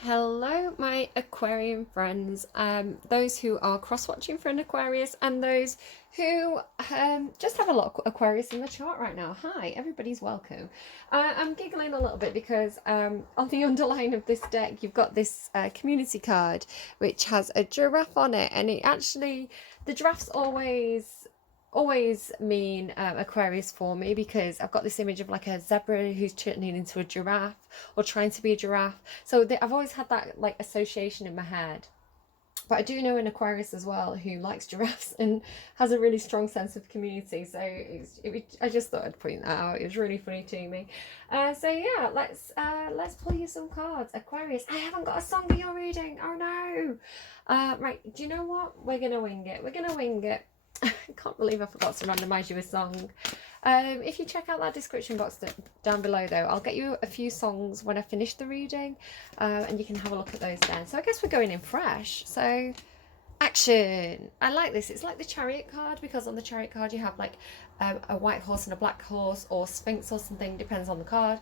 Hello, my Aquarian friends, those who are cross-watching for an Aquarius and those who just have a lot of Aquarius in the chart right now. Hi, everybody's welcome. I'm giggling a little bit because on the underline of this deck, you've got this community card which has a giraffe on it, and the giraffes always mean Aquarius for me because I've got this image of like a zebra who's turning into a giraffe or trying to be a giraffe. So I've always had that like association in my head. But I do know an Aquarius as well who likes giraffes and has a really strong sense of community. So I just thought I'd point that out. It was really funny to me. So yeah, let's pull you some cards. Aquarius, I haven't got a song for your reading. Oh no. Right, do you know what? We're gonna wing it. We're gonna wing it. I can't believe I forgot to randomise you a song. If you check out that description box down below, though, I'll get you a few songs when I finish the reading, and you can have a look at those then. So I guess we're going in fresh. So action. I like this. It's like the chariot card, because on the chariot card you have like a white horse and a black horse, or sphinx or something, depends on the card,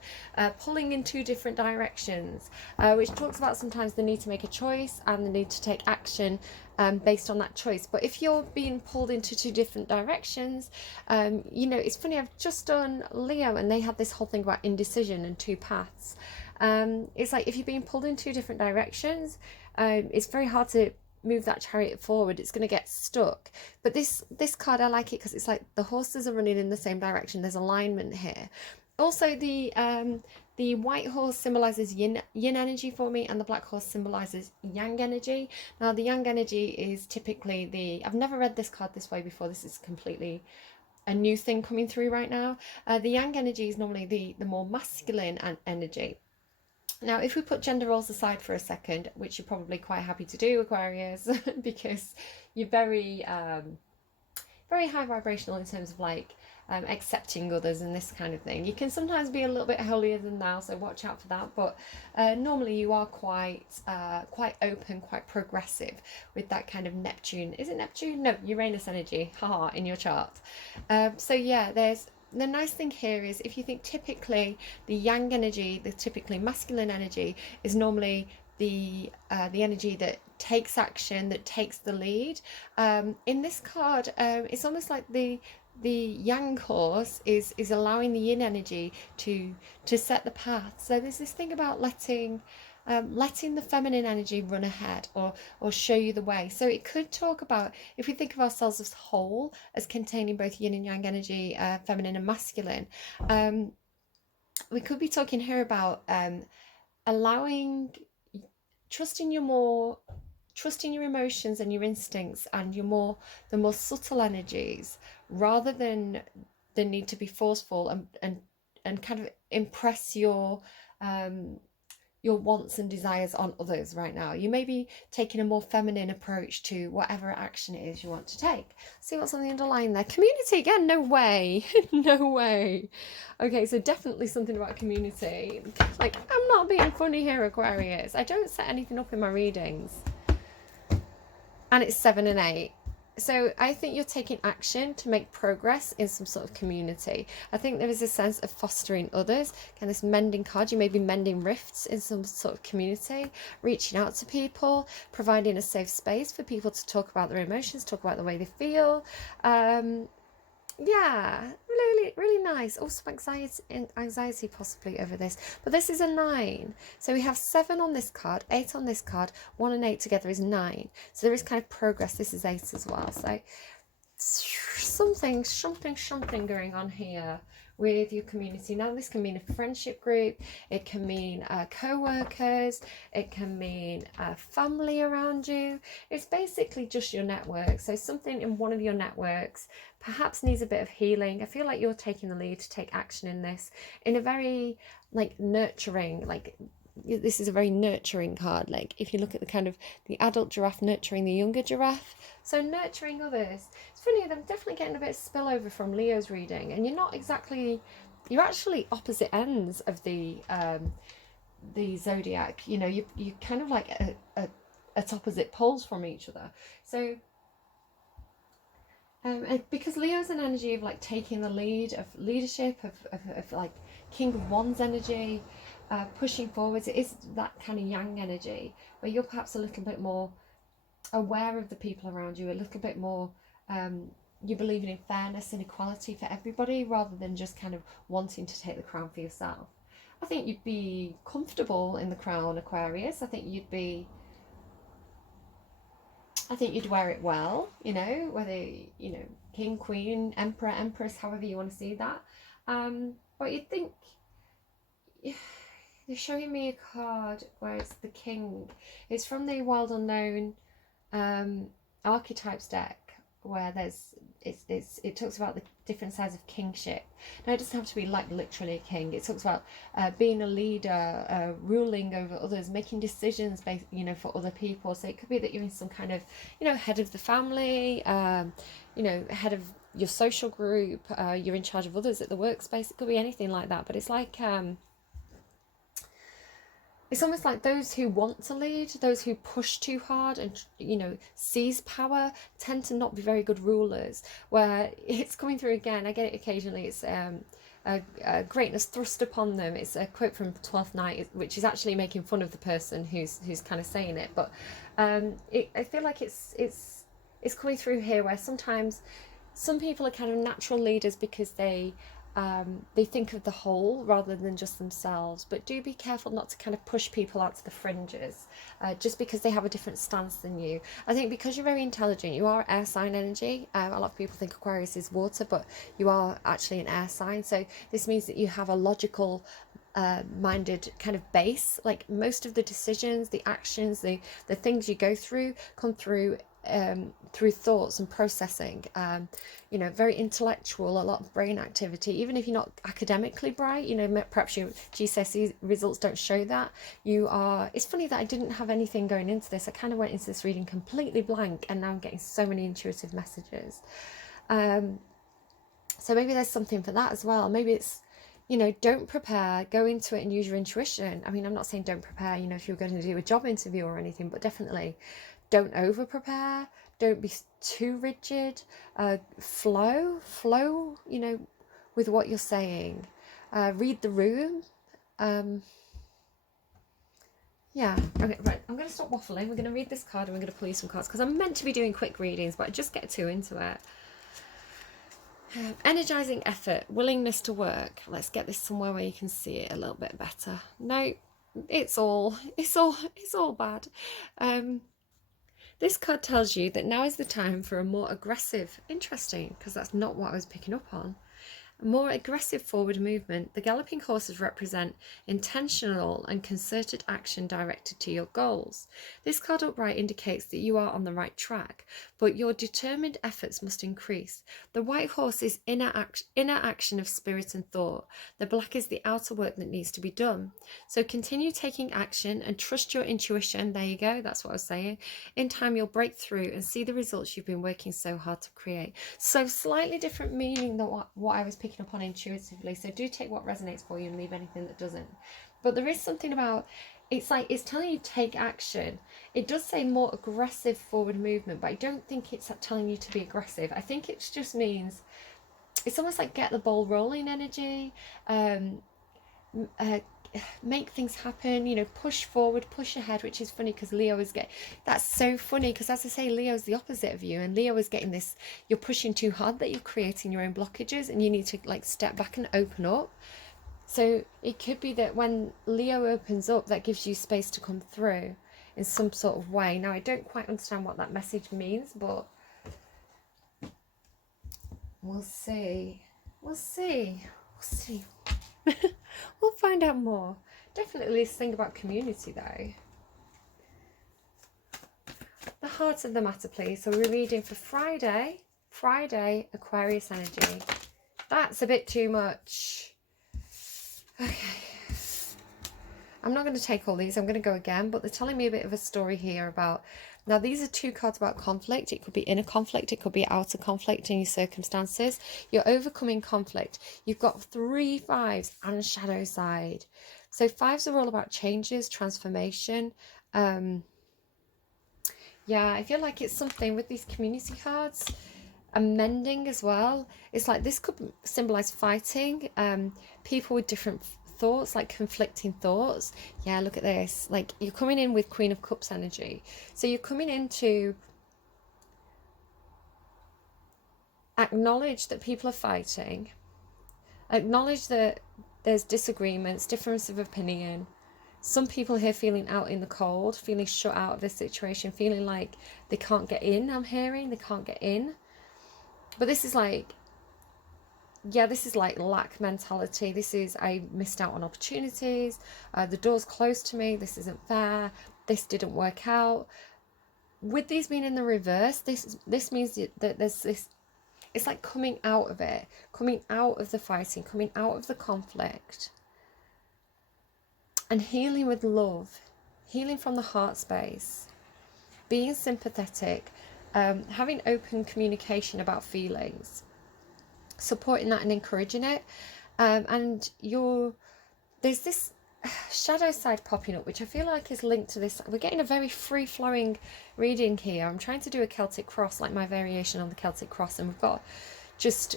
pulling in two different directions, which talks about sometimes the need to make a choice and the need to take action based on that choice. But if you're being pulled into two different directions, it's funny, I've just done Leo and they had this whole thing about indecision and two paths. It's like if you're being pulled in two different directions, it's very hard to move that chariot forward. It's going to get stuck. But this card, I like it because it's like the horses are running in the same direction. There's alignment here. Also, the white horse symbolizes yin energy for me, and the black horse symbolizes yang energy. Now the yang energy is typically I've never read this card this way before. This is completely a new thing coming through right now. The yang energy is normally the more masculine energy. Now, if we put gender roles aside for a second, which you're probably quite happy to do, Aquarius, because you're very high vibrational in terms of like accepting others and this kind of thing. You can sometimes be a little bit holier than thou, so watch out for that. But normally you are quite open, quite progressive with that kind of Neptune. Is it Neptune? No, Uranus energy, haha, in your chart. So yeah, the nice thing here is if you think typically the yang energy, the typically masculine energy, is normally the energy that takes action, that takes the lead. In this card, it's almost like the yang horse is allowing the yin energy to set the path. So there's this thing about letting the feminine energy run ahead, or show you the way. So it could talk about, if we think of ourselves as whole, as containing both yin and yang energy, feminine and masculine, we could be talking here about allowing, trusting your emotions and your instincts and the more subtle energies, rather than the need to be forceful and kind of impress your wants and desires on others right now. You may be taking a more feminine approach to whatever action it is you want to take. See what's on the underline there. Community again, no way. No way. Okay, so definitely something about community. Like, I'm not being funny here, Aquarius. I don't set anything up in my readings. And it's 7 and 8. So I think you're taking action to make progress in some sort of community. I think there is a sense of fostering others. Kind of this mending card, you may be mending rifts in some sort of community, reaching out to people, providing a safe space for people to talk about their emotions, talk about the way they feel. Yeah, really nice. Also anxiety possibly over this, but this is a 9. So we have 7 on this card, 8 on this card. 1 and 8 together is 9. So there is kind of progress. This is 8 as well. So something going on here with your community. Now this can mean a friendship group, it can mean co-workers, it can mean family around you. It's basically just your network. So something in one of your networks perhaps needs a bit of healing. I feel like you're taking the lead to take action in this, in a very like nurturing, like this is a very nurturing card. Like if you look at the kind of the adult giraffe nurturing the younger giraffe, so nurturing others. It's funny, I'm definitely getting a bit of spillover from Leo's reading, and you're actually opposite ends of the zodiac. You know, you kind of like at opposite poles from each other. So because Leo's an energy of like taking the lead, of leadership, of like King of Wands energy. pushing forwards. It is that kind of yang energy where you're perhaps a little bit more aware of the people around you, a little bit more you believe in fairness and equality for everybody rather than just kind of wanting to take the crown for yourself. I think you'd be comfortable in the crown, Aquarius. I think you'd wear it well, you know, whether, you know, king, queen, emperor, empress, however you want to see that. But you'd think, they're showing me a card where it's the king. It's from the Wild Unknown archetypes deck, where it talks about the different sides of kingship. Now, it doesn't have to be like literally a king. It talks about being a leader, ruling over others, making decisions based, you know, for other people. So it could be that you're in some kind of, you know, head of the family, you know, head of your social group, you're in charge of others at the workspace. It could be anything like that. But it's like it's almost like those who want to lead, those who push too hard and, you know, seize power, tend to not be very good rulers. Where it's coming through again, I get it occasionally, it's a greatness thrust upon them. It's a quote from Twelfth Night, which is actually making fun of the person who's kind of saying it. But I feel like it's coming through here, where sometimes some people are kind of natural leaders because they think of the whole rather than just themselves. But do be careful not to kind of push people out to the fringes just because they have a different stance than you. I think because you're very intelligent, you are air sign energy. A lot of people think Aquarius is water, but you are actually an air sign. So this means that you have a logical minded kind of base. Like most of the decisions, the actions, the things you go through come through thoughts and processing. You know, very intellectual, a lot of brain activity. Even if you're not academically bright, you know, perhaps your GCSE results don't show that. You are. It's funny that I didn't have anything going into this. I kind of went into this reading completely blank, and now I'm getting so many intuitive messages. So maybe there's something for that as well. Maybe it's, you know, don't prepare, go into it and use your intuition. I mean, I'm not saying don't prepare, you know, if you're going to do a job interview or anything, but definitely don't over prepare. Don't be too rigid. Flow, you know, with what you're saying. Read the room. Yeah, okay, right. I'm going to stop waffling. We're going to read this card and we're going to pull you some cards because I'm meant to be doing quick readings, but I just get too into it. Energizing effort, willingness to work. Let's get this somewhere where you can see it a little bit better. No, it's all bad. This card tells you that now is the time for a more aggressive, interesting, because that's not what I was picking up on. A more aggressive forward movement. The galloping horses represent intentional and concerted action directed to your goals. This card upright indicates that you are on the right track, but your determined efforts must increase. The white horse is inner action of spirit and thought. The black is the outer work that needs to be done. So continue taking action and trust your intuition. There you go. That's what I was saying. In time, you'll break through and see the results you've been working so hard to create. So slightly different meaning than what I was picking up on intuitively. So do take what resonates for you and leave anything that doesn't. But there is something about, it's like it's telling you take action. It does say more aggressive forward movement, but I don't think it's telling you to be aggressive. I think it just means it's almost like get the ball rolling energy, make things happen, you know, push forward, push ahead, which is funny because Leo is that's so funny because, as I say, Leo is the opposite of you, and Leo is getting this, you're pushing too hard, that you're creating your own blockages and you need to like step back and open up. So it could be that when Leo opens up, that gives you space to come through in some sort of way. Now, I don't quite understand what that message means, but we'll see. We'll find out more. Definitely this thing about community though. The heart of the matter, please. So we're reading for Friday, Aquarius energy. That's a bit too much. Okay. I'm not going to take all these. I'm going to go again, but they're telling me a bit of a story here about, now these are two cards about conflict. It could be inner conflict, it could be outer conflict in your circumstances. You're overcoming conflict. You've got 3 5s and shadow side. So 5s are all about changes, transformation. Yeah, I feel like it's something with these community cards. Amending as well. It's like this could symbolize fighting, people with different thoughts, like conflicting thoughts. Yeah, look at this. Like, you're coming in with Queen of Cups energy. So you're coming in to acknowledge that people are fighting, acknowledge that there's disagreements, difference of opinion. Some people here feeling out in the cold, feeling shut out of this situation, feeling like they can't get in. I'm hearing they can't get in. But this is like, yeah, this is like lack mentality. This is, I missed out on opportunities. The door's closed to me. This isn't fair. This didn't work out. With these being in the reverse, this means that there's this, it's like coming out of it, coming out of the fighting, coming out of the conflict, and healing with love, healing from the heart space, being sympathetic, having open communication about feelings, supporting that and encouraging it. And there's this shadow side popping up, which I feel like is linked to this. We're getting a very free-flowing reading here. I'm trying to do a Celtic cross, like my variation on the Celtic cross, and we've got just,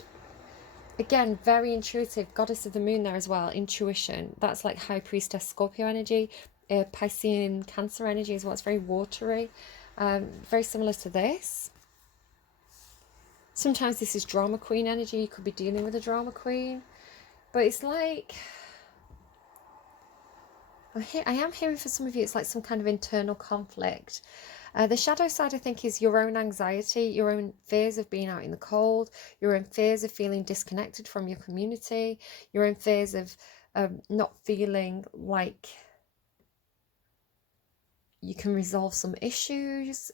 again, very intuitive, goddess of the moon there as well, intuition. That's like high priestess Scorpio energy, Piscean Cancer energy as well. It's very watery, very similar to this. Sometimes this is drama queen energy. You could be dealing with a drama queen, but it's like, I am hearing for some of you, it's like some kind of internal conflict. The shadow side, I think, is your own anxiety, your own fears of being out in the cold, your own fears of feeling disconnected from your community, your own fears of not feeling like you can resolve some issues.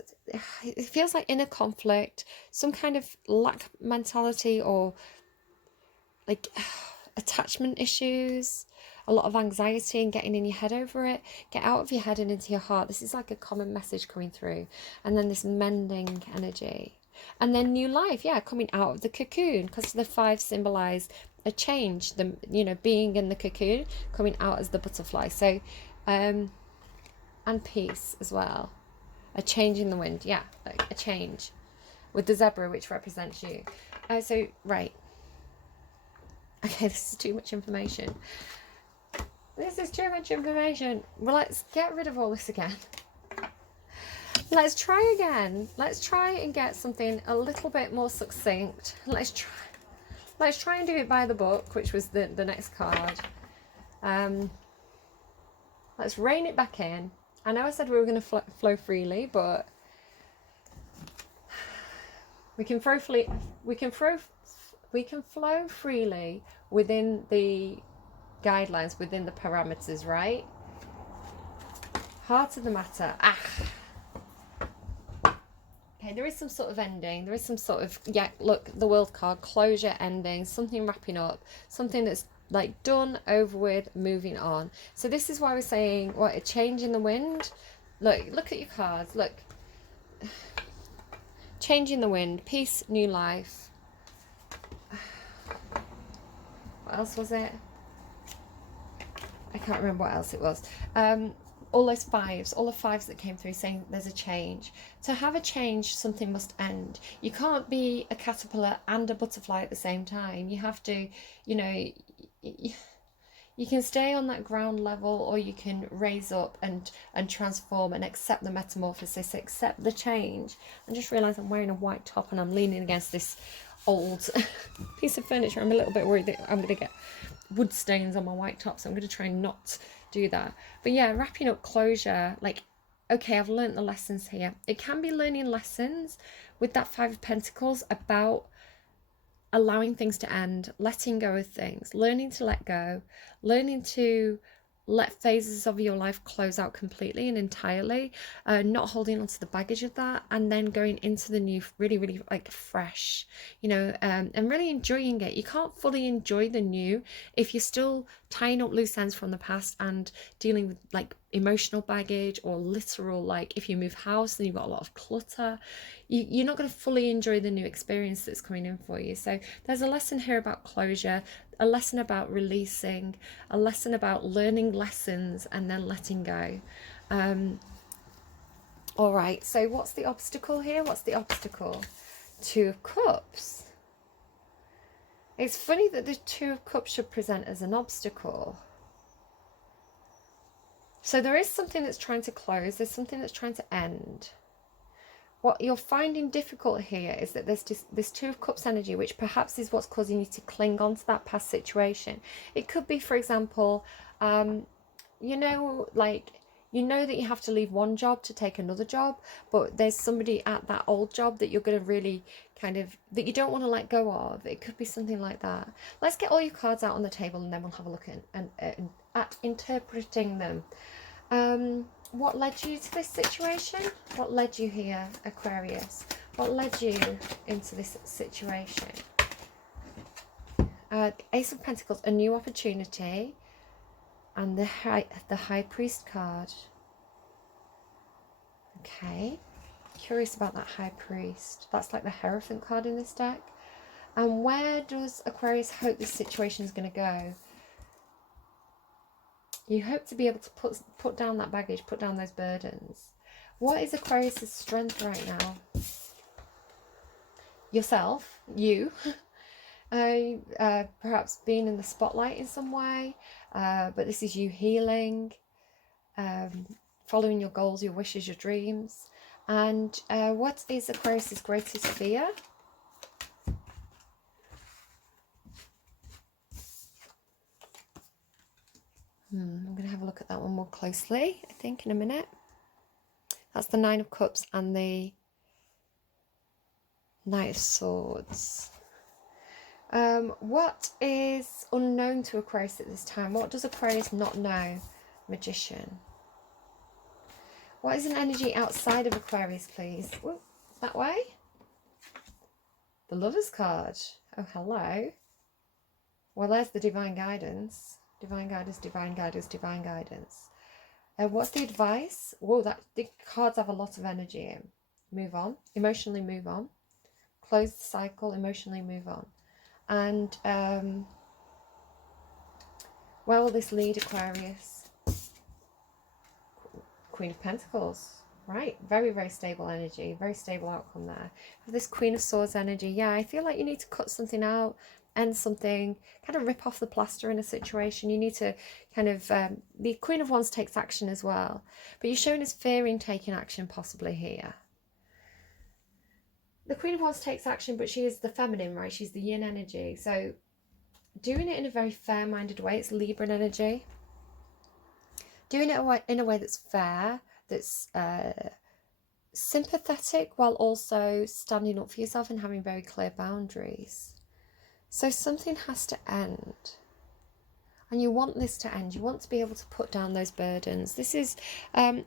It feels like inner conflict, some kind of lack mentality, or like attachment issues, a lot of anxiety and getting in your head over it. Get out of your head and into your heart. This is like a common message coming through. And then this mending energy. And then new life, yeah, coming out of the cocoon, because the 5 symbolize a change, the, you know, being in the cocoon, coming out as the butterfly. So, and peace as well. A change in the wind, yeah, like a change. With the zebra, which represents you. So, right. Okay, this is too much information. This is too much information. Well, let's get rid of all this again. Let's try again. Let's try and get something a little bit more succinct. Let's try and do it by the book, which was the next card. Let's rein it back in. I know I said we were going to flow freely, but we can flow freely within the guidelines, within the parameters, right? Heart of the matter. Okay, there is some sort of ending. There is some sort of, yeah, look, the World card, closure, ending, something wrapping up, something that's like done, over with, moving on. So this is why we're saying, what, a change in the wind? Look at your cards. Look. Change in the wind, peace, new life. What else was it? I can't remember what else it was. All those 5s, all the 5s that came through saying there's a change. To have a change, something must end. You can't be a caterpillar and a butterfly at the same time. You have to, you know, you can stay on that ground level, or you can raise up and transform and accept the metamorphosis, accept the change. I just realised I'm wearing a white top and I'm leaning against this old piece of furniture. I'm a little bit worried that I'm going to get wood stains on my white top, so I'm going to try and not do that. But yeah, wrapping up, closure, like, okay, I've learned the lessons here. It can be learning lessons with that 5 of Pentacles about allowing things to end, letting go of things, learning to let go, learning to let phases of your life close out completely and entirely, not holding on to the baggage of that, and then going into the new really, really like fresh, you know, and really enjoying it. You can't fully enjoy the new if you're still tying up loose ends from the past and dealing with like emotional baggage, or literal, like if you move house then you've got a lot of clutter. You're not going to fully enjoy the new experience that's coming in for you. So there's a lesson here about closure, a lesson about releasing, a lesson about learning lessons and then letting go. All right, so what's the obstacle here? What's the obstacle? 2 of Cups. It's funny that the 2 of Cups should present as an obstacle. So there is something that's trying to close. There's something that's trying to end. What you're finding difficult here is that there's just this Two of Cups energy, which perhaps is what's causing you to cling on to that past situation. It could be, for example, you know, like, you know that you have to leave one job to take another job, but there's somebody at that old job that you're going to really kind of, that you don't want to let go of. It could be something like that. Let's get all your cards out on the table and then we'll have a look at interpreting them. What led you to this situation? What led you here, Aquarius? What led you into this situation? Ace of Pentacles, a new opportunity, and the High Priest card. Okay, curious about that High Priest. That's like the Hierophant card in this deck. And where does Aquarius hope this situation is going to go? You hope to be able to put down that baggage, put down those burdens. What is Aquarius's strength right now? Yourself, you. Perhaps being in the spotlight in some way, but this is you healing, following your goals, your wishes, your dreams. And what is Aquarius's greatest fear? I'm going to have a look at that one more closely, I think, in a minute. That's the Nine of Cups and the Knight of Swords. What is unknown to Aquarius at this time? What does Aquarius not know? Magician. What is an energy outside of Aquarius, please? Ooh, that way. The Lover's card. Oh, hello. Well, there's the Divine Guidance. Divine Guidance, Divine Guidance, Divine Guidance. What's the advice? Whoa, the cards have a lot of energy in. Move on. Emotionally move on. Close the cycle. Emotionally move on. And where will this lead, Aquarius? Queen of Pentacles. Right, very, very stable energy. Very stable outcome there. This Queen of Swords energy. Yeah, I feel like you need to cut something out, end something, kind of rip off the plaster in a situation. You need to kind of, the Queen of Wands takes action as well, but you're showing us fearing taking action possibly here. The Queen of Wands takes action, but she is the feminine, right? She's the yin energy. So doing it in a very fair-minded way. It's Libran energy. Doing it in a way that's fair, that's sympathetic, while also standing up for yourself and having very clear boundaries. So something has to end. And you want this to end. You want to be able to put down those burdens. This is the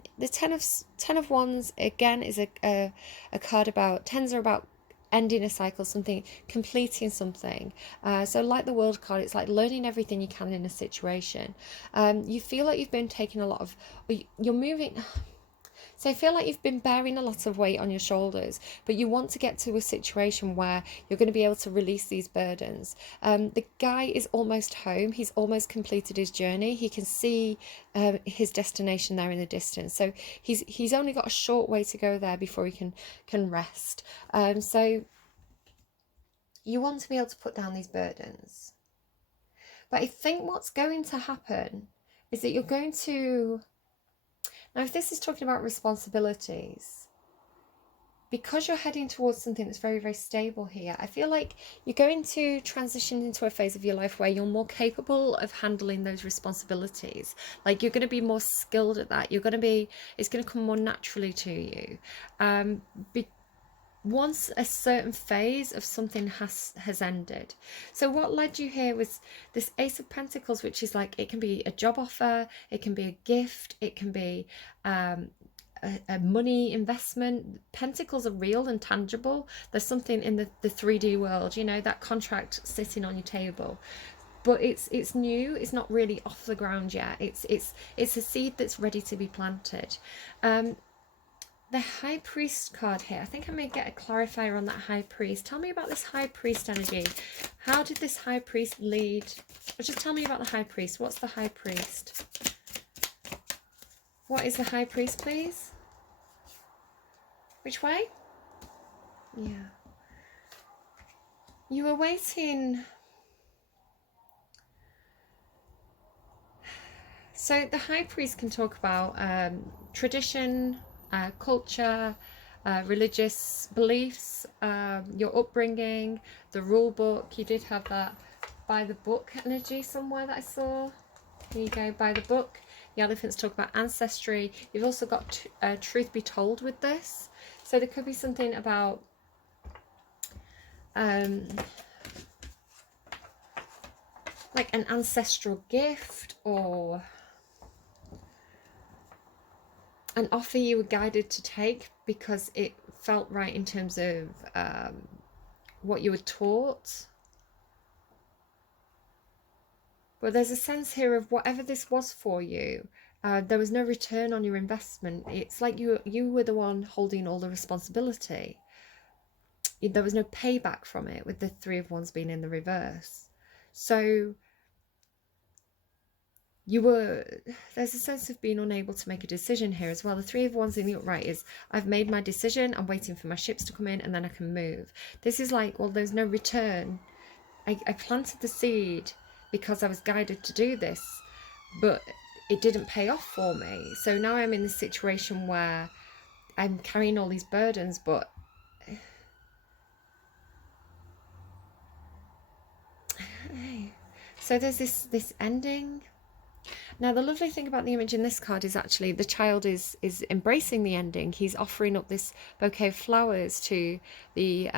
Ten of Wands, again, is a card about, tens are about ending a cycle, something, completing something. So like the World card, it's like learning everything you can in a situation. You feel like you've been taking a lot of, you're moving. So I feel like you've been bearing a lot of weight on your shoulders, but you want to get to a situation where you're going to be able to release these burdens. The guy is almost home. He's almost completed his journey. He can see his destination there in the distance. So he's only got a short way to go there before he can rest. So you want to be able to put down these burdens. But I think what's going to happen is that you're going to... Now, if this is talking about responsibilities, because you're heading towards something that's very, very stable here, I feel like you're going to transition into a phase of your life where you're more capable of handling those responsibilities. Like, you're going to be more skilled at that. It's going to come more naturally to you. Once a certain phase of something has ended. So what led you here was this Ace of Pentacles, which is like, it can be a job offer, it can be a gift, it can be a money investment. Pentacles are real and tangible. There's something in the 3D world, you know, that contract sitting on your table. But it's new, it's not really off the ground yet. It's a seed that's ready to be planted. The High Priest card here. I think I may get a clarifier on that High Priest. Tell me about this High Priest energy. How did this High Priest lead? Or just tell me about the High Priest. What's the High Priest? What is the High Priest, please? Which way? Yeah. You were waiting... So the High Priest can talk about tradition, culture, religious beliefs, your upbringing, the rule book. You did have that by the book energy somewhere that I saw. Here you go, by the book. The elephants talk about ancestry. You've also got truth be told with this. So there could be something about like an ancestral gift, or an offer you were guided to take because it felt right in terms of what you were taught. But there's a sense here of whatever this was for you, there was no return on your investment. It's like you were the one holding all the responsibility. There was no payback from it, with the Three of Wands being in the reverse. So there's a sense of being unable to make a decision here as well. The Three of Wands in the upright is, I've made my decision, I'm waiting for my ships to come in, and then I can move. This is like, well, there's no return. I planted the seed because I was guided to do this, but it didn't pay off for me. So now I'm in this situation where I'm carrying all these burdens, but so there's this ending. Now the lovely thing about the image in this card is actually the child is embracing the ending. He's offering up this bouquet of flowers to the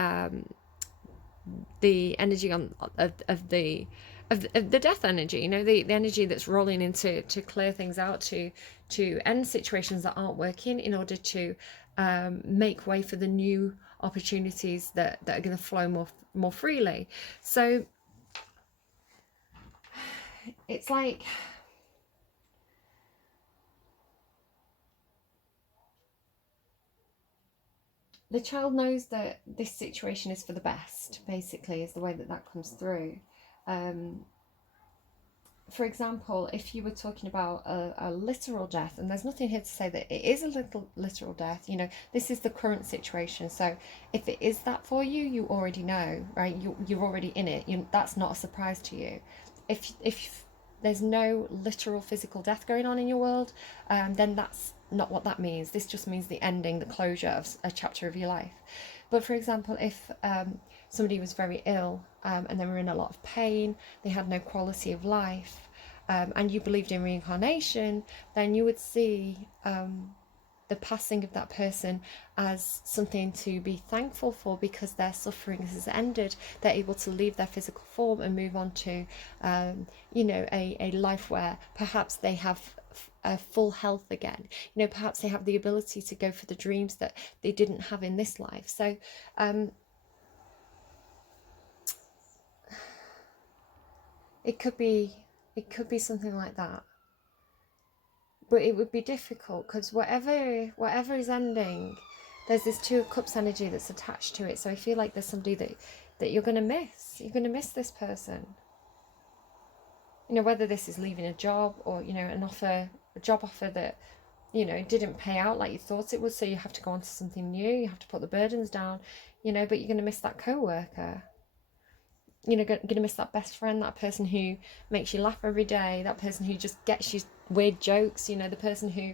energy of the death energy, you know, the energy that's rolling in to clear things out, to end situations that aren't working, in order to make way for the new opportunities that are going to flow more freely. So it's like the child knows that this situation is for the best, basically, is the way that comes through. For example, if you were talking about a literal death, and there's nothing here to say that it is a literal death, you know, this is the current situation. So if it is that for you, you already know, right? You're already in it. That's not a surprise to you. If there's no literal physical death going on in your world, then that's not what that means. This just means the ending, the closure of a chapter of your life. But for example, if somebody was very ill and they were in a lot of pain, they had no quality of life, and you believed in reincarnation, then you would see the passing of that person as something to be thankful for, because their suffering has ended. They're able to leave their physical form and move on to you know, a life where perhaps they have full health again. You know, perhaps they have the ability to go for the dreams that they didn't have in this life. So it could be something like that. But it would be difficult, because whatever is ending, there's this Two of Cups energy that's attached to it. So I feel like there's somebody that you're going to miss. You're going to miss this person. You know, whether this is leaving a job, or, you know, a job offer that, you know, didn't pay out like you thought it would, so you have to go on to something new. You have to put the burdens down, you know, but you're going to miss that co-worker. You know, going to miss that best friend, that person who makes you laugh every day, that person who just gets you weird jokes, you know, the person who,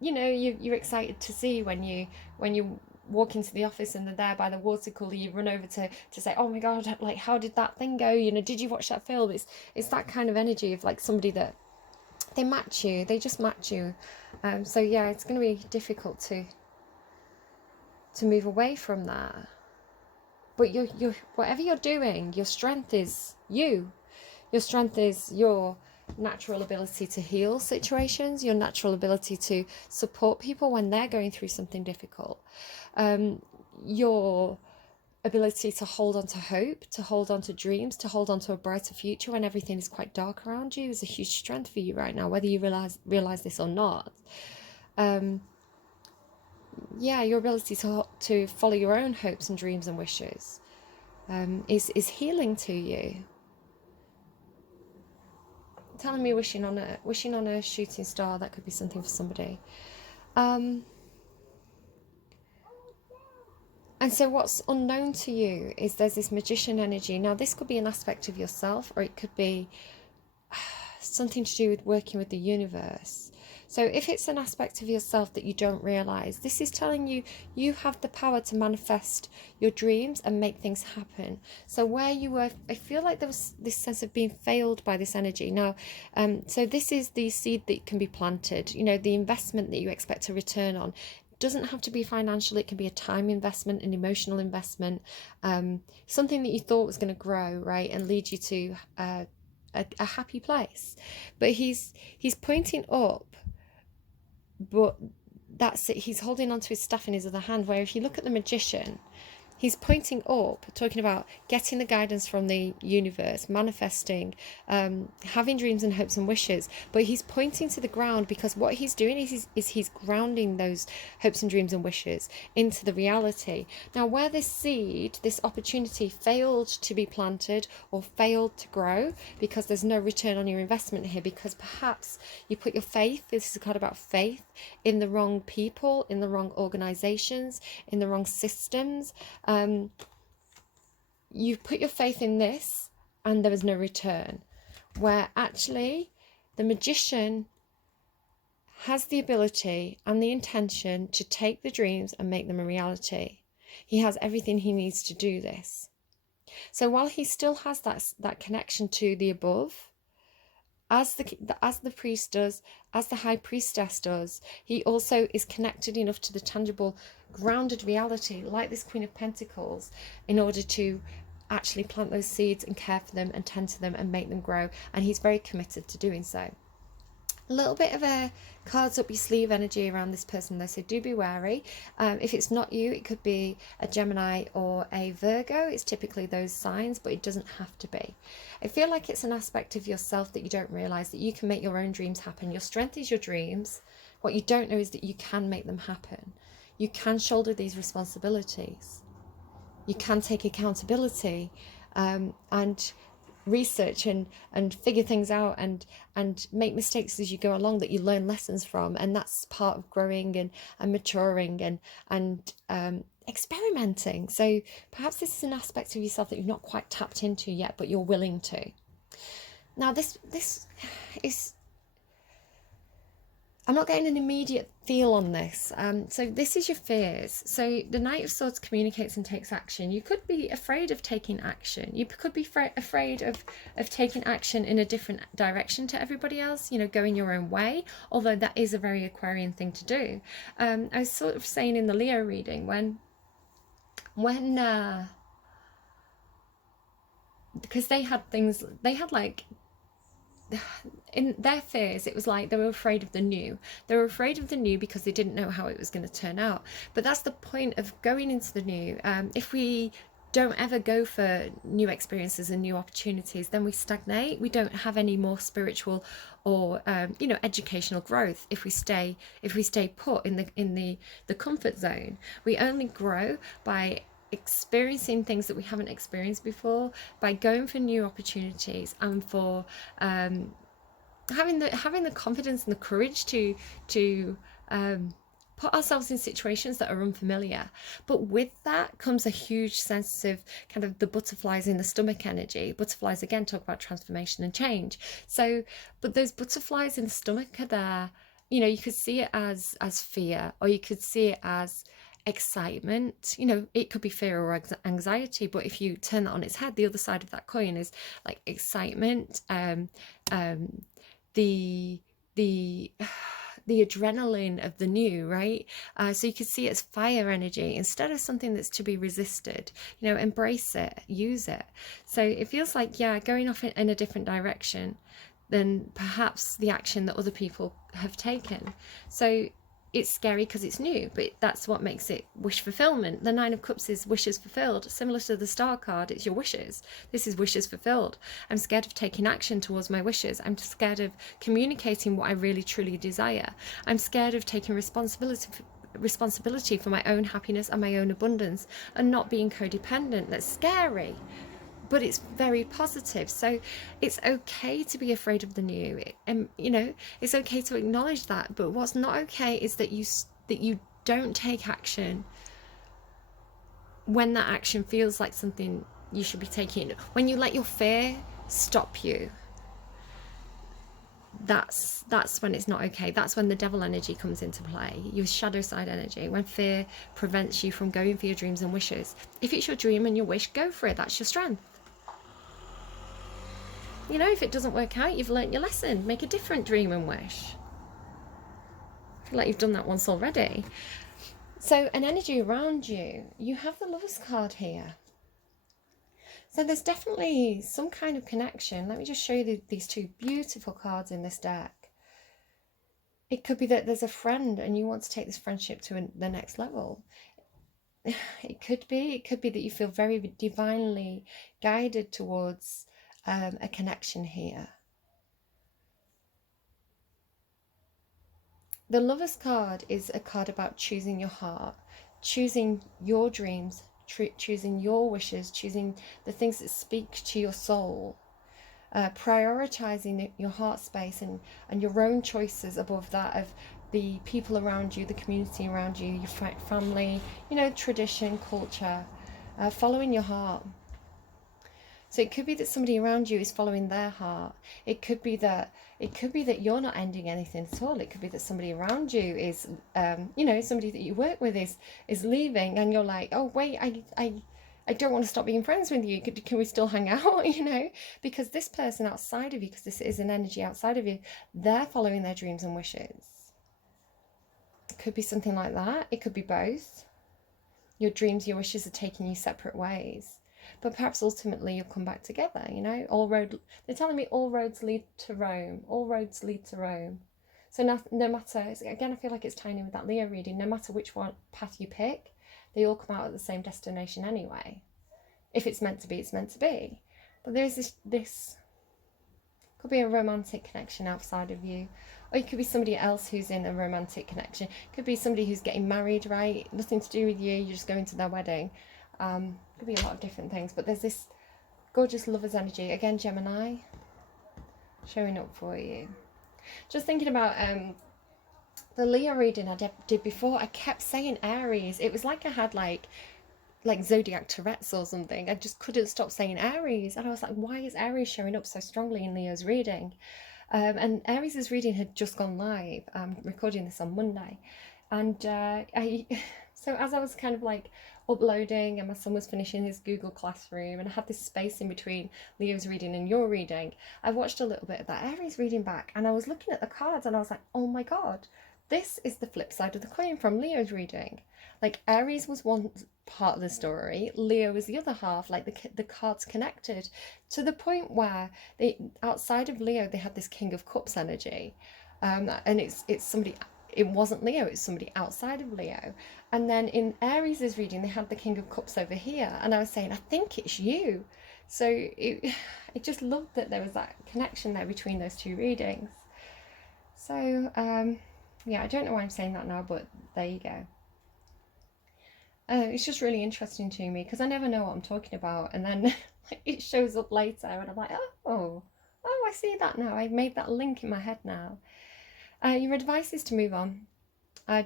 you know, you're excited to see when you walk into the office and they're there by the water cooler. You run over to say, oh my God, like, how did that thing go? You know, did you watch that film? It's that kind of energy of like somebody that they match you, they just match you. So yeah, it's going to be difficult to move away from that. But you're whatever you're doing, your strength is you. Your strength is your natural ability to heal situations, your natural ability to support people when they're going through something difficult, your ability to hold on to hope, to hold on to dreams, to hold on to a brighter future when everything is quite dark around you, is a huge strength for you right now, whether you realize this or not. Yeah, your ability to follow your own hopes and dreams and wishes is healing to you. Telling me wishing on a shooting star, that could be something for somebody. And so what's unknown to you is there's this magician energy. Now this could be an aspect of yourself, or it could be something to do with working with the universe. So if it's an aspect of yourself that you don't realize, this is telling you you have the power to manifest your dreams and make things happen. So where you were, I feel like there was this sense of being failed by this energy. Now, so this is the seed that can be planted, you know, the investment that you expect a return on. Doesn't have to be financial. It can be a time investment, an emotional investment, something that you thought was going to grow, right, and lead you to a happy place. But he's pointing up, but that's it. He's holding onto his staff in his other hand, where if you look at the magician, he's pointing up, talking about getting the guidance from the universe, manifesting, having dreams and hopes and wishes. But he's pointing to the ground, because what he's doing is he's grounding those hopes and dreams and wishes into the reality. Now, where this seed, this opportunity failed to be planted or failed to grow because there's no return on your investment here, because perhaps you put your faith, this is a card about faith, in the wrong people, in the wrong organizations, in the wrong systems. You put your faith in this and there was no return, where actually the magician has the ability and the intention to take the dreams and make them a reality. He has everything he needs to do this. So while he still has that connection to the above, as the priest does, as the high priestess does, he also is connected enough to the tangible, grounded reality, like this Queen of Pentacles, in order to actually plant those seeds and care for them and tend to them and make them grow. And he's very committed to doing so. A little bit of a cards up your sleeve energy around this person though, so do be wary. If it's not you, it could be a Gemini or a Virgo. It's typically those signs, but it doesn't have to be. I feel like it's an aspect of yourself that you don't realise, that you can make your own dreams happen. Your strength is your dreams. What you don't know is that you can make them happen. You can shoulder these responsibilities. You can take accountability and research and figure things out and make mistakes as you go along that you learn lessons from, and that's part of growing and maturing and experimenting. So perhaps this is an aspect of yourself that you've not quite tapped into yet, but you're willing to. Now this is, I'm not getting an immediate feel on this. So this is your fears. So the Knight of Swords communicates and takes action. You could be afraid of taking action. You could be afraid of taking action in a different direction to everybody else, you know, going your own way, although that is a very Aquarian thing to do. I was sort of saying in the Leo reading, when because they had like, in their fears, it was like they were afraid of the new. They were afraid of the new because they didn't know how it was going to turn out. But that's the point of going into the new. If we don't ever go for new experiences and new opportunities, then we stagnate. We don't have any more spiritual or you know, educational growth if we stay put in the comfort zone. We only grow by experiencing things that we haven't experienced before, by going for new opportunities, and for having the confidence and the courage to put ourselves in situations that are unfamiliar. But with that comes a huge sense of kind of the butterflies in the stomach energy. Butterflies again talk about transformation and change. So, but those butterflies in the stomach are there. You know, you could see it as fear, or you could see it as excitement. You know, it could be fear or anxiety, but if you turn that on its head, the other side of that coin is like excitement, the adrenaline of the new, right? So you could see it as fire energy instead of something that's to be resisted. You know, embrace it, use it. So it feels like, yeah, going off in a different direction than perhaps the action that other people have taken. So it's scary because it's new, but that's what makes it wish fulfillment. The Nine of Cups is wishes fulfilled. Similar to the Star card, it's your wishes. This is wishes fulfilled. I'm scared of taking action towards my wishes. I'm scared of communicating what I really truly desire. I'm scared of taking responsibility for my own happiness and my own abundance and not being codependent. That's scary, but it's very positive. So it's okay to be afraid of the new, and you know, it's okay to acknowledge that. But what's not okay is that you don't take action when that action feels like something you should be taking, when you let your fear stop you. that's when it's not okay. That's when the devil energy comes into play, your shadow side energy, when fear prevents you from going for your dreams and wishes. If it's your dream and your wish, go for it. That's your strength. You know, if it doesn't work out, you've learnt your lesson. Make a different dream and wish. I feel like you've done that once already. So an energy around you, you have the Lovers card here. So there's definitely some kind of connection. Let me just show you these two beautiful cards in this deck. It could be that there's a friend and you want to take this friendship to the next level. It could be that you feel very divinely guided towards a connection here. The Lovers card is a card about choosing your heart, choosing your dreams, choosing your wishes, choosing the things that speak to your soul, prioritizing your heart space and your own choices above that of the people around you, the community around you, your family, you know, tradition, culture, following your heart. So it could be that somebody around you is following their heart. It could be that you're not ending anything at all. It could be that somebody around you is, you know, somebody that you work with is leaving, and you're like, oh wait, I don't want to stop being friends with you. Can we still hang out? You know, because this person outside of you, because this is an energy outside of you, they're following their dreams and wishes. It could be something like that. It could be both. Your dreams, your wishes are taking you separate ways. But perhaps ultimately you'll come back together, you know. They're telling me all roads lead to Rome. All roads lead to Rome. So no matter, again, I feel like it's tying in with that Leo reading, no matter which path you pick, they all come out at the same destination anyway. If it's meant to be, it's meant to be. But there is this could be a romantic connection outside of you. Or it could be somebody else who's in a romantic connection. It could be somebody who's getting married, right? Nothing to do with you, you're just going to their wedding. Could be a lot of different things, but there's this gorgeous Lovers energy. Again, Gemini, showing up for you. Just thinking about the Leo reading I did before, I kept saying Aries. It was like I had like zodiac Tourette's or something. I just couldn't stop saying Aries, and I was like, why is Aries showing up so strongly in Leo's reading? And Aries' reading had just gone live. I'm recording this on Monday, and so as I was kind of like uploading and my son was finishing his Google Classroom and I had this space in between Leo's reading and your reading, I watched a little bit of that Aries reading back, and I was looking at the cards and I was like, oh my god, this is the flip side of the coin from Leo's reading. Like, Aries was one part of the story, Leo was the other half. Like the cards connected to the point where outside of Leo they had this King of Cups energy, and it's somebody. It wasn't Leo, it's somebody outside of Leo. And then in Aries' reading, they had the King of Cups over here. And I was saying, I think it's you. So I just loved that there was that connection there between those two readings. So, yeah, I don't know why I'm saying that now, but there you go. It's just really interesting to me because I never know what I'm talking about. And then it shows up later and I'm like, oh, I see that now. I've made that link in my head now. Your advice is to move on.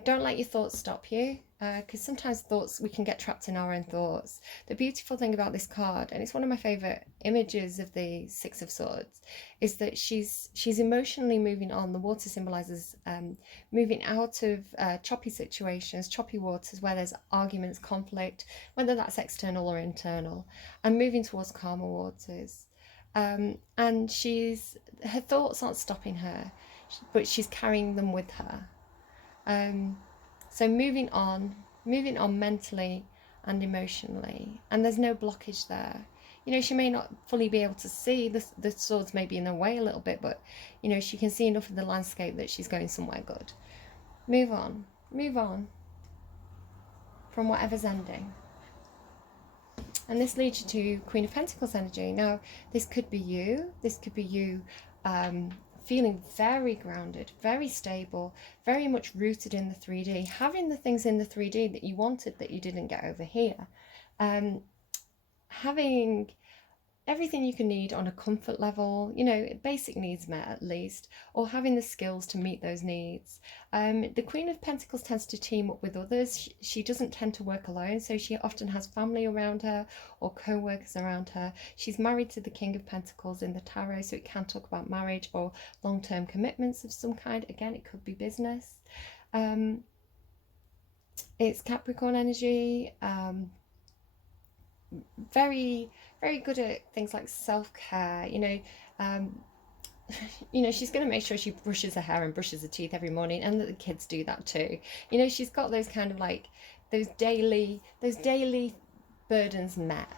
Don't let your thoughts stop you, because sometimes we can get trapped in our own thoughts. The beautiful thing about this card, and it's one of my favourite images of the Six of Swords, is that she's emotionally moving on. The water symbolises moving out of choppy situations, choppy waters where there's arguments, conflict, whether that's external or internal, and moving towards calmer waters. And her thoughts aren't stopping her, but she's carrying them with her. So moving on mentally and emotionally, and there's no blockage there. You know, she may not fully be able to see, the swords may be in the way a little bit, but you know, she can see enough of the landscape that she's going somewhere good. Move on from whatever's ending. And this leads you to Queen of Pentacles energy. Now, this could be you feeling very grounded, very stable, very much rooted in the 3D, having the things in the 3D that you wanted that you didn't get over here. everything you can need on a comfort level, basic needs met at least, or having the skills to meet those needs. The Queen of Pentacles tends to team up with others. She doesn't tend to work alone, so she often has family around her or co-workers around her. She's married to the King of Pentacles in the tarot, so it can talk about marriage or long-term commitments of some kind. Again, it could be business. It's Capricorn energy. Very, very good at things like self-care. She's going to make sure she brushes her hair and brushes her teeth every morning, and that the kids do that too. She's got those kind of like those daily burdens met.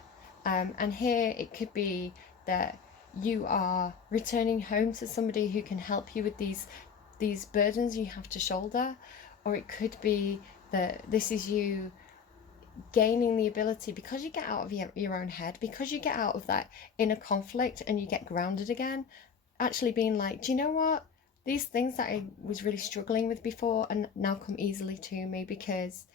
And here it could be that you are returning home to somebody who can help you with these burdens you have to shoulder, or it could be that this is you gaining the ability, because you get out of your own head, because you get out of that inner conflict and you get grounded again, actually being like, do you know what, these things that I was really struggling with before and now come easily to me because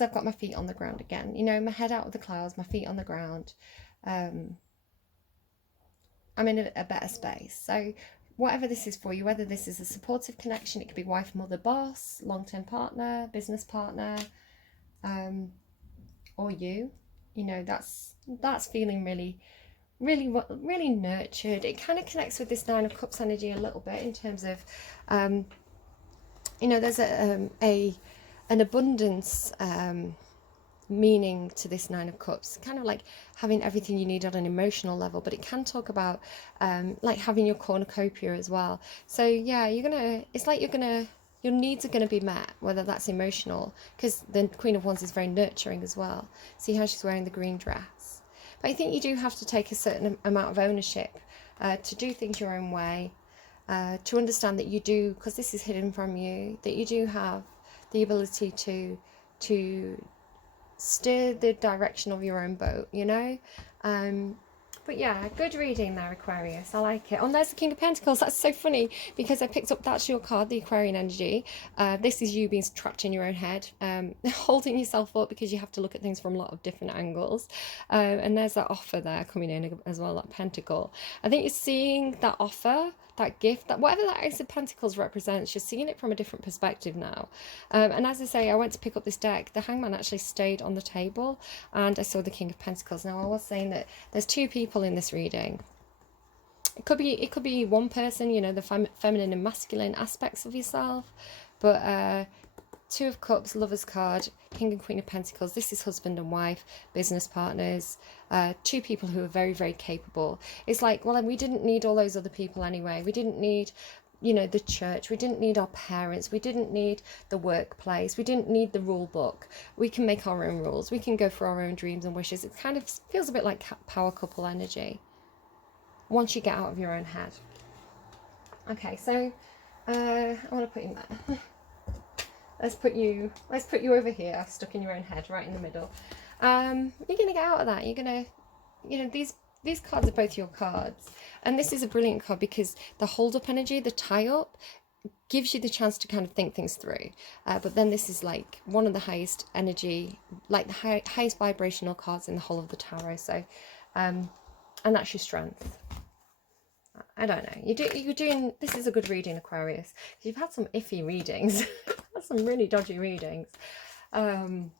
I've got my feet on the ground again, my head out of the clouds, my feet on the ground. I'm in a better space. So whatever this is for you, whether this is a supportive connection, it could be wife, mother, boss, long-term partner, business partner, or that's feeling really, really, really nurtured. It kind of connects with this Nine of Cups energy a little bit in terms of, there's an abundance meaning to this Nine of Cups, kind of like having everything you need on an emotional level, but it can talk about like having your cornucopia as well. So yeah, your needs are going to be met, whether that's emotional, because the Queen of Wands is very nurturing as well. See how she's wearing the green dress. But I think you do have to take a certain amount of ownership to do things your own way, to understand that you do, because this is hidden from you, that you do have the ability to steer the direction of your own boat, But yeah, good reading there, Aquarius. I like it. Oh, there's the King of Pentacles. That's so funny because I picked up, that's your card, the Aquarian energy. This is you being trapped in your own head, holding yourself up because you have to look at things from a lot of different angles. And there's that offer there coming in as well, that Pentacle. I think you're seeing that offer, that gift, that whatever that Ace of Pentacles represents, you're seeing it from a different perspective now. And as I say, I went to pick up this deck. The Hangman actually stayed on the table and I saw the King of Pentacles. Now I was saying that there's two people in this reading. It could be one person, the feminine and masculine aspects of yourself, but Two of Cups, Lover's card, King and Queen of Pentacles. This is husband and wife, business partners, two people who are very, very capable. It's like, well, we didn't need all those other people anyway. We didn't need, the church. We didn't need our parents. We didn't need the workplace. We didn't need the rule book. We can make our own rules. We can go for our own dreams and wishes. It kind of feels a bit like power couple energy once you get out of your own head. Okay, so I want to put you there. Let's put you over here, stuck in your own head, right in the middle. You're gonna get out of that. You're gonna, these cards are both your cards, and this is a brilliant card because the hold up energy, the tie up, gives you the chance to kind of think things through. But then this is like one of the highest energy, like the highest vibrational cards in the whole of the tarot. So, and that's your strength. I don't know. You're doing. This is a good reading, Aquarius. You've had some iffy readings, some really dodgy readings. I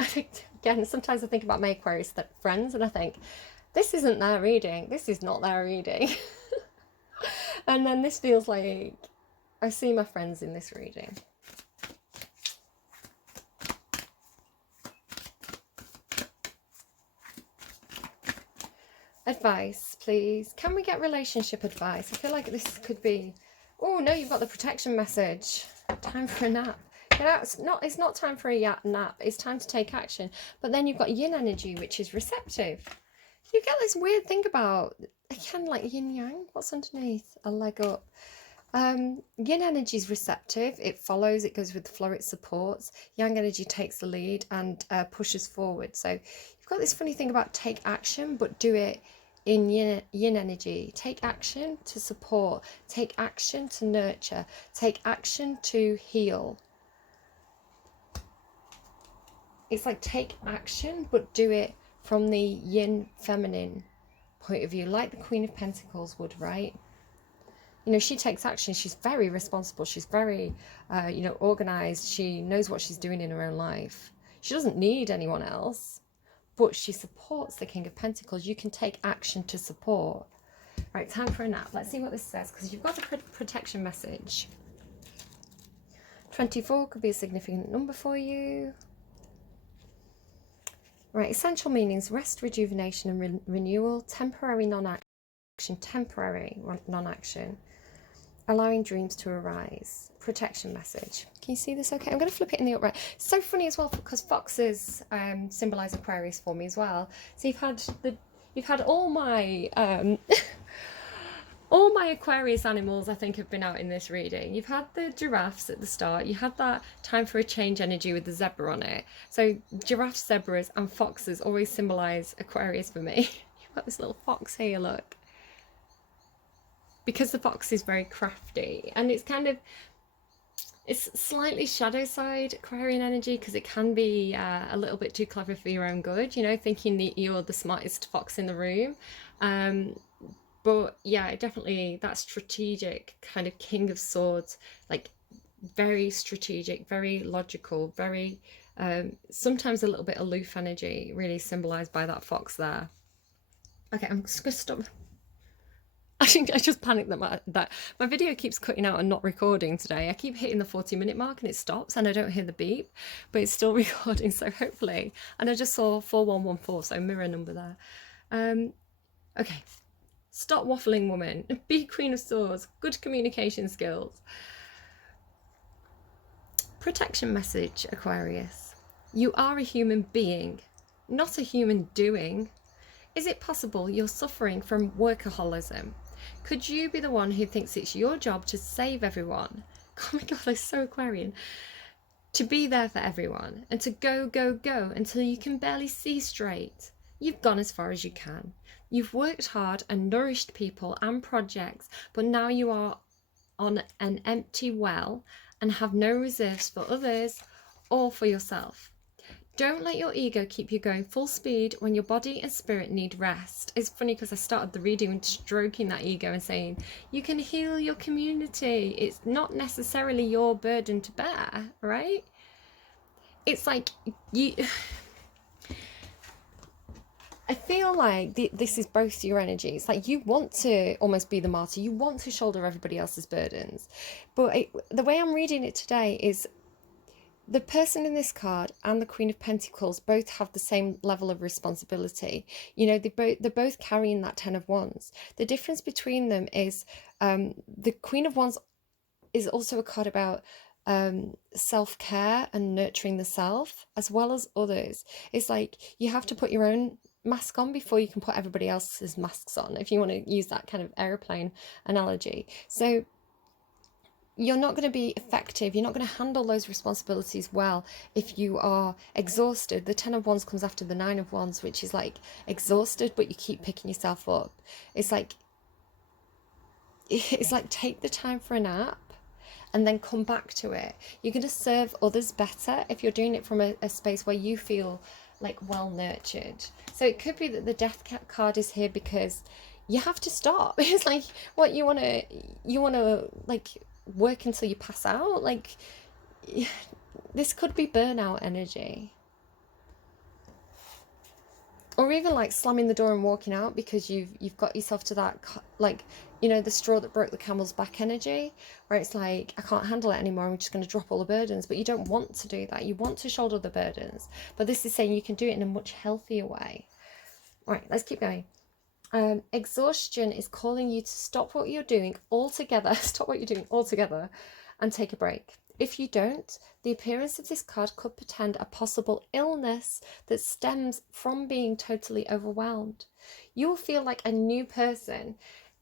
think again, sometimes I think about my Aquarius friends, and I think this isn't their reading. This is not their reading. And then this feels like I see my friends in this reading. Advice, please. Can we get relationship advice? I feel like this could be... Oh, no, you've got the protection message. Time for a nap. Get out. It's not time for a nap. It's time to take action. But then you've got yin energy, which is receptive. You get this weird thing about, again, like yin yang. What's underneath? A leg up. Yin energy is receptive. It follows. It goes with the flow. It supports. Yang energy takes the lead and pushes forward. So you've got this funny thing about take action, but do it in yin energy. Take action to support. Take action to nurture. Take action to heal. It's like take action, but do it from the yin feminine point of view, like the Queen of Pentacles would, right? You know, she takes action. She's very responsible. She's very, you know, organized. She knows what she's doing in her own life. She doesn't need anyone else, but she supports the King of Pentacles. You can take action to support. Right, time for a nap. Let's see what this says, because you've got a protection message. 24 could be a significant number for you. Right, essential meanings: rest, rejuvenation and renewal, temporary non-action, temporary non-action, allowing dreams to arise. Protection message. Can you see this okay? I'm going to flip it in the upright. It's so funny as well, because foxes symbolize Aquarius for me as well. So you've had all my all my Aquarius animals, I think, have been out in this reading. You've had the giraffes at the start. You had that time for a change energy with the zebra on it. So giraffes, zebras and foxes always symbolise Aquarius for me. You've got this little fox here, look. Because the fox is very crafty. And it's kind of, it's slightly shadow side Aquarian energy, because it can be a little bit too clever for your own good, you know, thinking that you're the smartest fox in the room. But yeah, definitely that strategic kind of King of Swords, like very strategic, very logical, very sometimes a little bit aloof energy, really symbolised by that fox there. Okay, I'm just going to stop. I think I just panicked that my video keeps cutting out and not recording today. I keep hitting the 40-minute mark and it stops and I don't hear the beep, but it's still recording, so hopefully. And I just saw 4114, so mirror number there. Okay. Stop waffling, woman. Be Queen of Swords. Good communication skills. Protection message, Aquarius. You are a human being, not a human doing. Is it possible you're suffering from workaholism? Could you be the one who thinks it's your job to save everyone? Oh my God, that's so Aquarian. To be there for everyone and to go, go, go until you can barely see straight. You've gone as far as you can. You've worked hard and nourished people and projects, but now you are on an empty well and have no reserves for others or for yourself. Don't let your ego keep you going full speed when your body and spirit need rest. It's funny because I started the reading with stroking that ego and saying, you can heal your community. It's not necessarily your burden to bear, right? It's like you... I feel like this is both your energies. Like you want to almost be the martyr. You want to shoulder everybody else's burdens. But the way I'm reading it today is the person in this card and the Queen of Pentacles both have the same level of responsibility. You know, they're both carrying that 10 of Wands. The difference between them is the Queen of Wands is also a card about self-care and nurturing the self as well as others. It's like you have to put your own mask on before you can put everybody else's masks on, if you want to use that kind of airplane analogy. So you're not going to be effective, you're not going to handle those responsibilities well if you are exhausted. The 10 of Wands comes after the 9 of Wands, which is like exhausted, but you keep picking yourself up. It's like take the time for a nap and then come back to it. You're going to serve others better if you're doing it from a space where you feel like well nurtured. So it could be that the death card is here because you have to stop. It's like, what, you want to like work until you pass out? Like, this could be burnout energy. Or even like slamming the door and walking out because you've got yourself to that, like, you know, the straw that broke the camel's back energy, where it's like, I can't handle it anymore, I'm just going to drop all the burdens. But you don't want to do that. You want to shoulder the burdens. But this is saying you can do it in a much healthier way. All right, let's keep going. Exhaustion is calling you to stop what you're doing altogether, stop what you're doing altogether and take a break. If you don't, the appearance of this card could portend a possible illness that stems from being totally overwhelmed. You will feel like a new person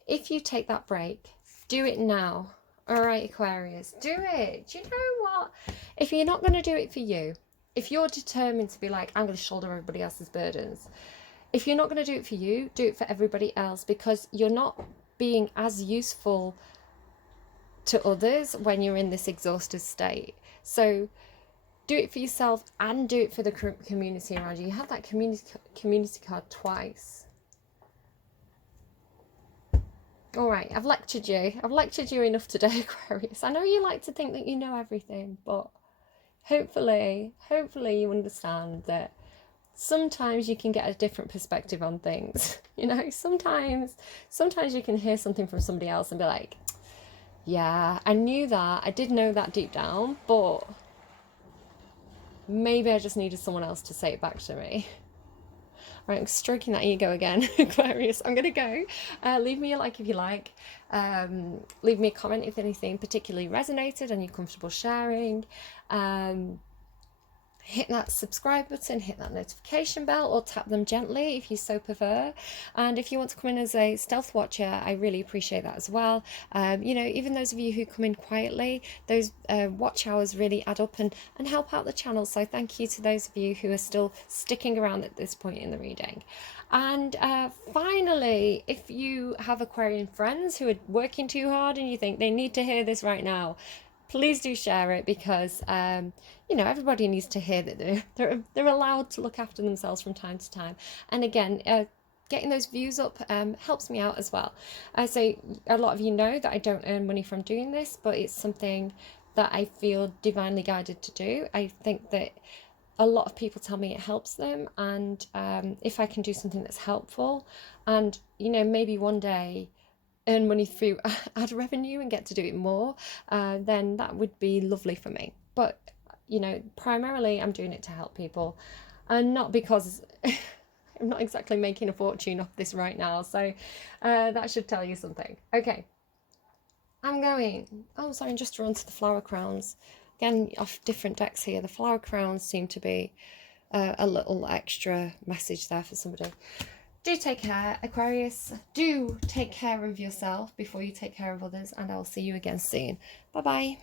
if you take that break. Do it now. All right, Aquarius, do it. Do you know what? If you're not going to do it for you, if you're determined to be like, I'm going to shoulder everybody else's burdens, if you're not going to do it for you, do it for everybody else, because you're not being as useful to others when you're in this exhausted state. So do it for yourself and do it for the community around you. You have that community card twice. All right, I've lectured you. I've lectured you enough today, Aquarius. I know you like to think that you know everything, but hopefully you understand that sometimes you can get a different perspective on things. You know, sometimes you can hear something from somebody else and be like, yeah, I knew that. I did know that deep down, but maybe I just needed someone else to say it back to me. Right, I'm stroking that ego again, Aquarius. I'm gonna go. Leave me a like if you like. Leave me a comment if anything particularly resonated and you're comfortable sharing. Hit that subscribe button, hit that notification bell, or tap them gently if you so prefer. And if you want to come in as a stealth watcher, I really appreciate that as well. You know, even those of you who come in quietly, those watch hours really add up and help out the channel. So thank you to those of you who are still sticking around at this point in the reading. And finally, if you have Aquarian friends who are working too hard and you think they need to hear this right now, please do share it, because you know, everybody needs to hear that they're allowed to look after themselves from time to time. And again, getting those views up helps me out as well. So a lot of you know that I don't earn money from doing this, but it's something that I feel divinely guided to do. I think that a lot of people tell me it helps them, and if I can do something that's helpful, and you know, maybe one day earn money through ad revenue and get to do it more, then that would be lovely for me. But you know, primarily I'm doing it to help people, and not because I'm not exactly making a fortune off this right now. So that should tell you something. Okay, I'm going. Oh, sorry, just drawn to the flower crowns. Again, off different decks here. The flower crowns seem to be a little extra message there for somebody. Do take care, Aquarius. Do take care of yourself before you take care of others, and I'll see you again soon. Bye bye.